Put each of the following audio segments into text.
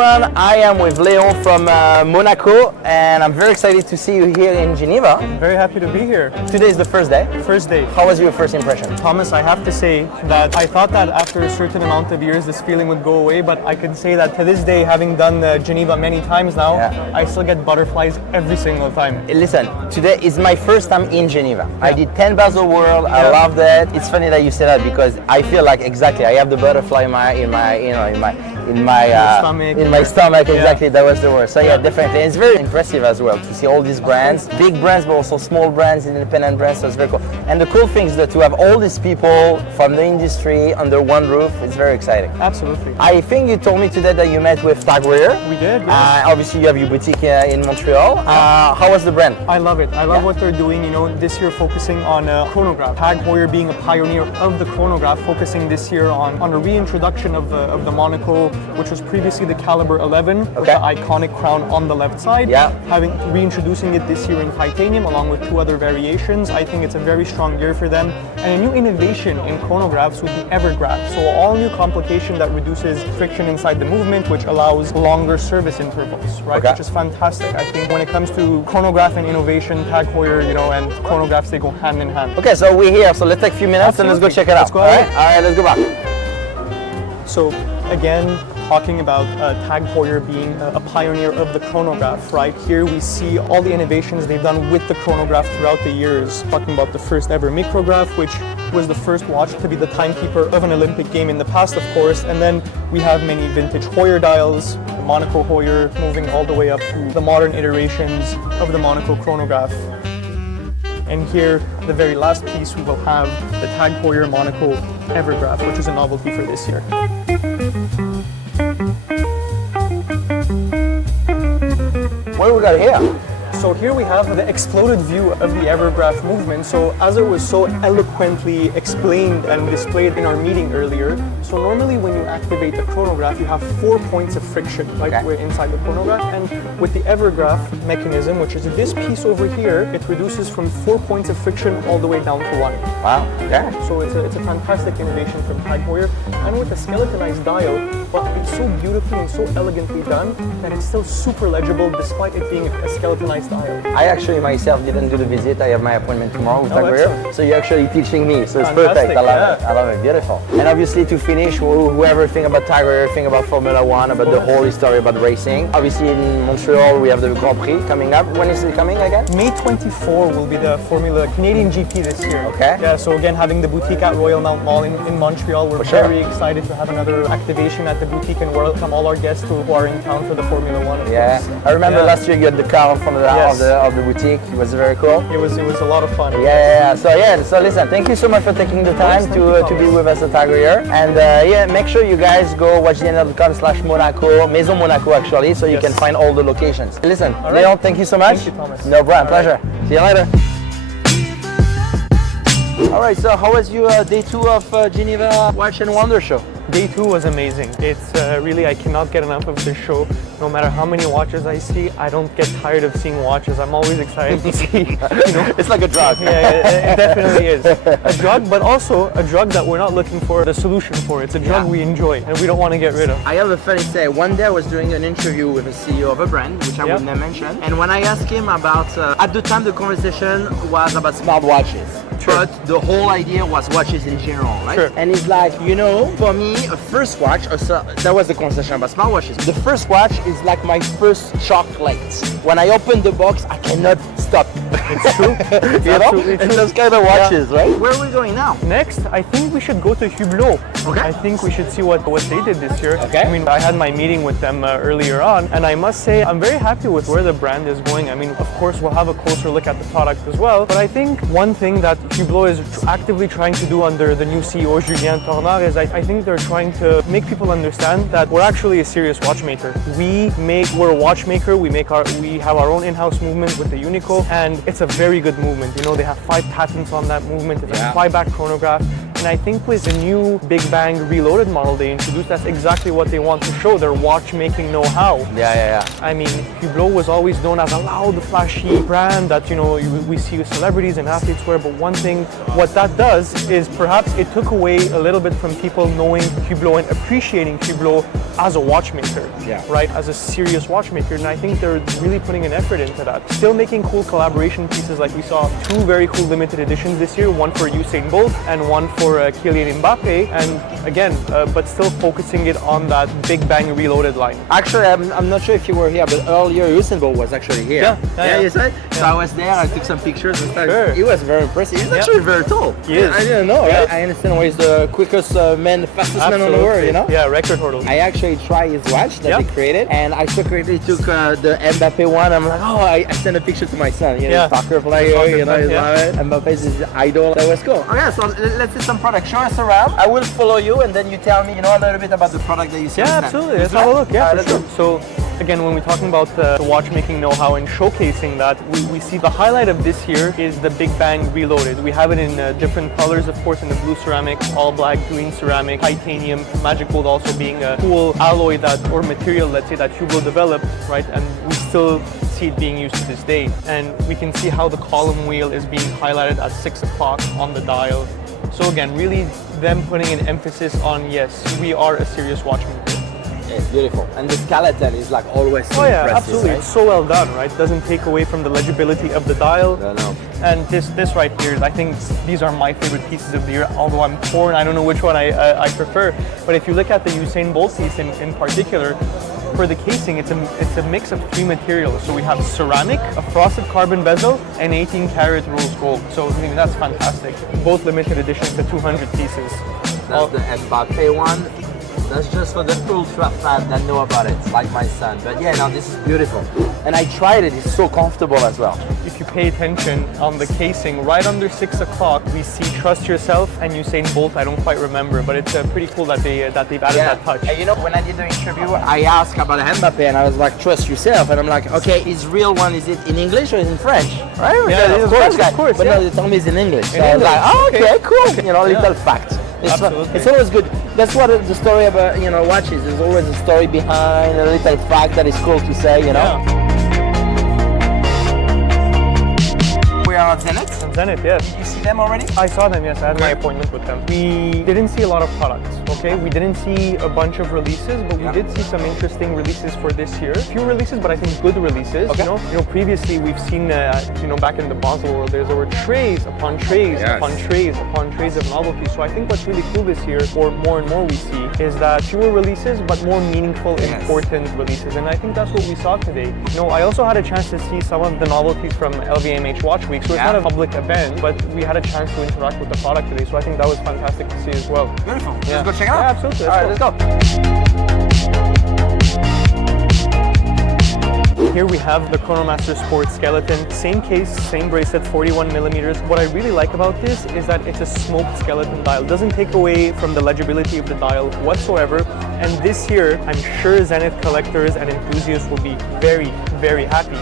everyone, I am with Leon from Monaco and I'm very excited to see you here in Geneva. Very happy to be here. Today is the first day. First day. How was your first impression? Thomas, I have to say that I thought that after a certain amount of years this feeling would go away, but I can say that to this day, having done Geneva many times now, I still get butterflies every single time. Listen, today is my first time in Geneva. I did 10 bars of the world, I loved it. It's funny that you say that because I feel like exactly I have the butterfly in my stomach, exactly, that was the word. So yeah, definitely. And it's very impressive as well to see all these brands, big brands, but also small brands, independent brands, so it's very cool. And the cool thing is that to have all these people from the industry under one roof, it's very exciting. Absolutely. I think you told me today that you met with TAG Heuer. We did, yes. Obviously you have your boutique in Montreal. How was the brand? I love it. I love what they're doing, you know, this year focusing on Chronograph. TAG Heuer being a pioneer of the Chronograph, focusing this year on a reintroduction of the Monaco, which was previously the caliber 11 with the iconic crown on the left side. Reintroducing it this year in titanium along with 2 other variations. I think it's a very strong year for them. And a new innovation in chronographs with the Evergraph. So all new complication that reduces friction inside the movement, which allows longer service intervals, right? Which is fantastic. I think when it comes to chronograph and innovation, TAG Heuer, you know, and chronographs, they go hand in hand. Okay, so we're here. So let's take a few minutes and let's go check it out. Let's go. All right, let's go back. So again, talking about TAG Heuer being a pioneer of the chronograph, right? Here we see all the innovations they've done with the chronograph throughout the years. Talking about the first ever micrograph, which was the first watch to be the timekeeper of an Olympic game in the past, of course. And then we have many vintage Heuer dials, the Monaco Heuer, moving all the way up to the modern iterations of the Monaco chronograph. And here, the very last piece, we will have the TAG Heuer Monaco Evergraph, which is a novelty for this year. What do we got here? So here we have the exploded view of the Evergraph movement. So as it was so eloquently explained and displayed in our meeting earlier, so normally when you activate the chronograph, you have 4 points of friction, right? We're inside the chronograph. And with the Evergraph mechanism, which is this piece over here, it reduces from 4 points of friction all the way down to 1. Wow, yeah. So it's a fantastic innovation from TAG Heuer. And with the skeletonized dial, but it's so beautifully and so elegantly done that it's still super legible despite it being a skeletonized dial. I actually myself didn't do the visit. I have my appointment tomorrow with TAG Heuer. So you're actually teaching me. So it's perfect. I love it. I love it. Beautiful. And obviously to finish, whoever think about TAG Heuer, think about Formula 1, about the whole history about racing. Obviously in Montreal we have the Grand Prix coming up. When is it coming again? May 24 will be the Canadian GP this year. Okay. Yeah, so again having the boutique at Royalmount Mall in Montreal, we're very excited to have another activation at the boutique and welcome all our guests who are in town for the Formula 1. I remember last year you had the car from of the boutique. It was very cool. It was a lot of fun. So listen, thank you so much for taking the time to be with us at TAG Heuer. And make sure you guys go watchdna.com/Monaco, Maison Monaco actually, so you can find all the locations. Listen, Leon, thank you so much. Thank you, Thomas. No problem, pleasure. See you later. All right, so how was your day 2 of Geneva Watch and Wonder Show? Day 2 was amazing. It's really, I cannot get enough of this show. No matter how many watches I see, I don't get tired of seeing watches. I'm always excited to see, you know. It's like a drug. Yeah, it definitely is. A drug, but also a drug that we're not looking for the solution for. It's a drug we enjoy and we don't want to get rid of. I have a funny say. One day I was doing an interview with a CEO of a brand, which I would not mention. And when I asked him about, at the time the conversation was about smartwatches. But the whole idea was watches in general, right? And he's like, you know, for me, a first watch, that was the conversation about smartwatches. The first watch is like my first chocolate. When I open the box, I cannot stop. It's true. It's absolutely true. And those kind of watches, right? Where are we going now? Next, I think we should go to Hublot. Okay. I think we should see what they did this year. Okay. I mean, I had my meeting with them earlier on, and I must say I'm very happy with where the brand is going. I mean, of course, we'll have a closer look at the product as well. But I think one thing that Hublot is actively trying to do under the new CEO, Julien Tornard, is I think they're trying to make people understand that we're actually a serious watchmaker. We're a watchmaker. We have our own in-house movement with the Unico, and it's a very good movement. You know, they have 5 patents on that movement. It's a flyback chronograph. And I think with the new Big Bang Reloaded model they introduced, that's exactly what they want to show, their watchmaking know-how. Yeah. I mean, Hublot was always known as a loud, flashy brand that, we see celebrities and athletes wear, but one thing, what that does is perhaps it took away a little bit from people knowing Hublot and appreciating Hublot as a watchmaker, right? As a serious watchmaker, and I think they're really putting an effort into that. Still making cool collaboration pieces, like we saw 2 very cool limited editions this year, one for Usain Bolt and one for Kylian Mbappé, and again, but still focusing it on that Big Bang Reloaded line. Actually, I'm not sure if you were here, but earlier Usain Bolt was actually here. Yeah, you said? So I was there, I took some pictures and stuff. Sure. He was very impressive. He's actually very tall. He is. I didn't know, right? I understand why he's the quickest man, the fastest man on the world, Yeah, record hurdle. I actually tried his watch that they created, and I secretly took the Mbappé one. I'm like, I sent a picture to my son, soccer player, Mbappe's his idol. That was cool. Okay, so let's see some products. Show us around. I will follow you, and then you tell me, a little bit about the product that you see. Yeah, absolutely. Let's have a look. Yeah, for sure. So, again, when we're talking about the watchmaking know-how and showcasing that, we see the highlight of this year is the Big Bang Reloaded. We have it in different colors, of course, in the blue ceramic, all black, green ceramic, titanium, magic gold also being a cool alloy or material, let's say, that Hublot developed, right? And we still see it being used to this day. And we can see how the column wheel is being highlighted at 6 o'clock on the dial. So again, really them putting an emphasis on, yes, we are a serious watchmaker. It's beautiful. And the skeleton is like always so impressive, absolutely. Right? It's so well done, right? Doesn't take away from the legibility of the dial. No. And this right here, I think these are my favorite pieces of the year, although I'm torn, I don't know which one I prefer. But if you look at the Usain Bolt piece in particular, for the casing, it's a mix of 3 materials. So we have ceramic, a frosted carbon bezel, and 18 karat rose gold. So I mean, that's fantastic. Both limited editions to 200 pieces. That's the Mbappé one. That's just for the ultra fans that know about it, like my son. But yeah, now this is beautiful. And I tried it, it's so comfortable as well. If you pay attention on the casing, right under 6 o'clock, we see Trust Yourself and Usain Bolt. I don't quite remember, but it's pretty cool that they've added that touch. And when I did the interview, I asked about Mbappé and I was like, Trust Yourself. And I'm like, okay, his real one, is it in English or in French? Right? Yeah, of course. But no, they told me it's in English. So I was like, okay, cool. Little fact. It's always good. That's what the story about watches. There's always a story behind, a little fact that is cool to say. We are on Zenith. Zenith, yes. Did you see them already? I saw them, yes. I had my appointment with them. We didn't see a lot of products, okay? We didn't see a bunch of releases, but we did see some interesting releases for this year. Few releases, but I think good releases. Okay. Previously we've seen, back in the Basel world, there were trays upon trays upon trays upon trays of novelties. So I think what's really cool this year, or more and more we see, is that fewer releases, but more meaningful, important releases. And I think that's what we saw today. I also had a chance to see some of the novelties from LVMH Watch Week. So it's not a public event, but we had a chance to interact with the product today. So I think that was fantastic to see as well. Beautiful. Let's go check it out. Yeah, absolutely. All right, let's go. Here we have the Chronomaster Sport Skeleton. Same case, same bracelet, 41 millimeters. What I really like about this is that it's a smoked skeleton dial. It doesn't take away from the legibility of the dial whatsoever. And this year, I'm sure Zenith collectors and enthusiasts will be very, very happy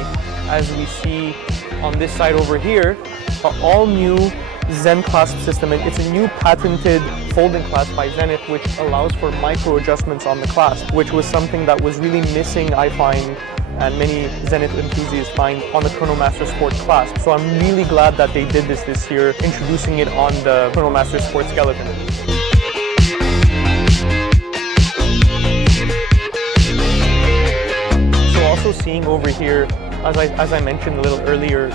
as we see on this side over here, an all-new Zen Clasp system. And it's a new patented folding clasp by Zenith, which allows for micro adjustments on the clasp, which was something that was really missing, I find, and many Zenith enthusiasts find on the Chronomaster Sport clasp. So I'm really glad that they did this year, introducing it on the Chronomaster Sport Skeleton. So also seeing over here, as I mentioned a little earlier,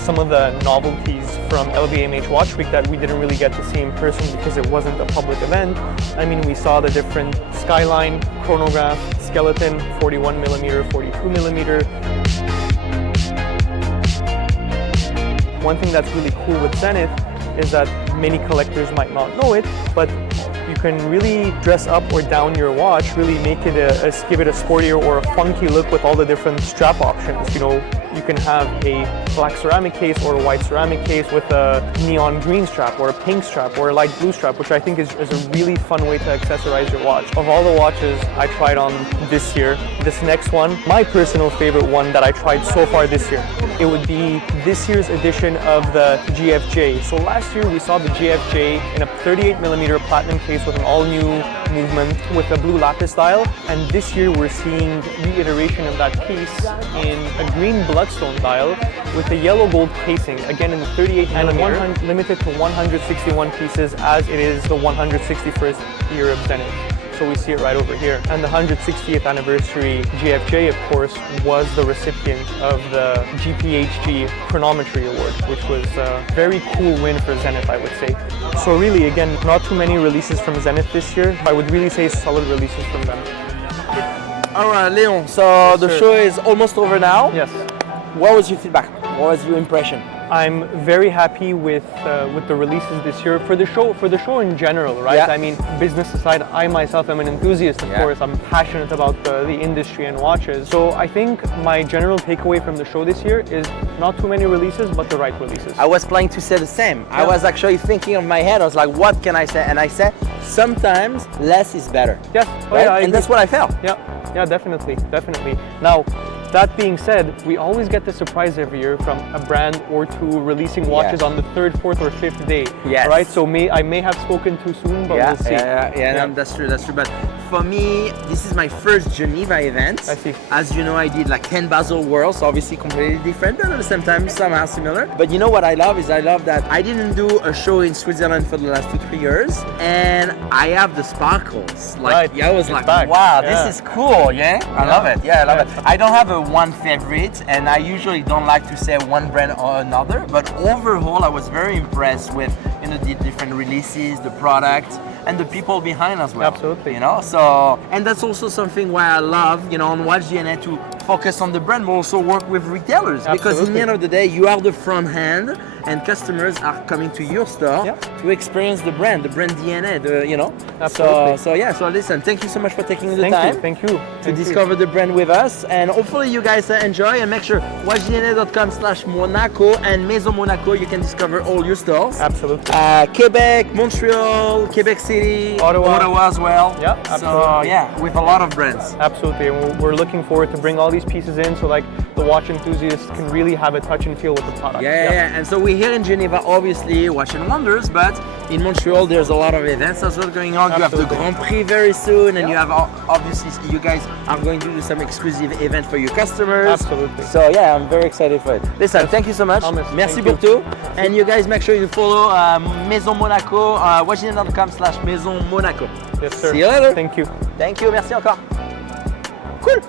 some of the novelties from LVMH Watch Week that we didn't really get to see in person because it wasn't a public event. I mean, we saw the different Skyline, Chronograph, Skeleton, 41 millimeter, 42 millimeter. One thing that's really cool with Zenith is that many collectors might not know it, but you can really dress up or down your watch, really make it give it a sportier or a funky look with all the different strap options. You know, you can have a black ceramic case or a white ceramic case with a neon green strap or a pink strap or a light blue strap, which I think is a really fun way to accessorize your watch. Of all the watches I tried on this year, this next one, my personal favorite one that I tried so far this year, it would be this year's edition of the GFJ. So last year we saw the GFJ in a 38mm platinum case with an all-new movement with a blue lapis dial, and this year we're seeing reiteration of that case in a green Bloodstone dial with a yellow gold casing, again in the 38mm, and limited to 161 pieces as it is the 161st year of Zenith. So we see it right over here. And the 160th anniversary GFJ, of course, was the recipient of the GPHG Chronometry Award, which was a very cool win for Zenith, I would say. So really, again, not too many releases from Zenith this year. I would really say solid releases from them. All right, Leon, so the show is almost over now. Yes. What was your feedback? What was your impression? I'm very happy with the releases this year for the show in general, right? Yeah. I mean, business aside, I myself am an enthusiast, of course. I'm passionate about the industry and watches. So I think my general takeaway from the show this year is not too many releases, but the right releases. I was planning to say the same. I was actually thinking in my head, I was like, what can I say? And I said, sometimes less is better. Yes, right? yeah, and that's what I felt. Yeah, definitely. Now, that being said, we always get the surprise every year from a brand or two releasing watches on the 3rd, 4th, or 5th day. Yes. Right? So I may have spoken too soon, but we'll see. No, that's true. But for me, this is my first Geneva event. I see. As you know, I did like 10 Basel Worlds, so obviously completely different, but at the same time somehow similar. But you know what I love is I love that I didn't do a show in Switzerland for the last 2-3 years, and I have the sparkles. Like, I was like, wow, this is cool. I love it. I love it. I don't have a one favorite, and I usually don't like to say one brand or another, but overall I was very impressed with the different releases, the product, and the people behind as well. Absolutely. So, and that's also something why I love, on WatchDNA to focus on the brand, but also work with retailers. Absolutely. Because in the end of the day, you are the front hand, and customers are coming to your store to experience the brand DNA, Absolutely. So listen, thank you so much for taking the time. Thank you. To discover the brand with us, and hopefully you guys enjoy, and make sure watchdna.com/Monaco and Maison Monaco, you can discover all your stores. Absolutely. Quebec, Montreal, Quebec City, Ottawa as well. Yeah, absolutely. So with a lot of brands. Absolutely, and we're looking forward to bring all these pieces in so like the watch enthusiasts can really have a touch and feel with the product. And so we're here in Geneva, obviously, watching wonders, but in Montreal there's a lot of events as well going on. Absolutely. You have the Grand Prix very soon, and you have obviously you guys are going to do some exclusive event for your customers. Absolutely. So I'm very excited for it. Listen, thank you so much. Merci pour tout. And you guys make sure you follow Maison Monaco, watchdna.com/Maison Monaco. Yes, sir. See you later. Thank you. Thank you. Merci encore. Cool.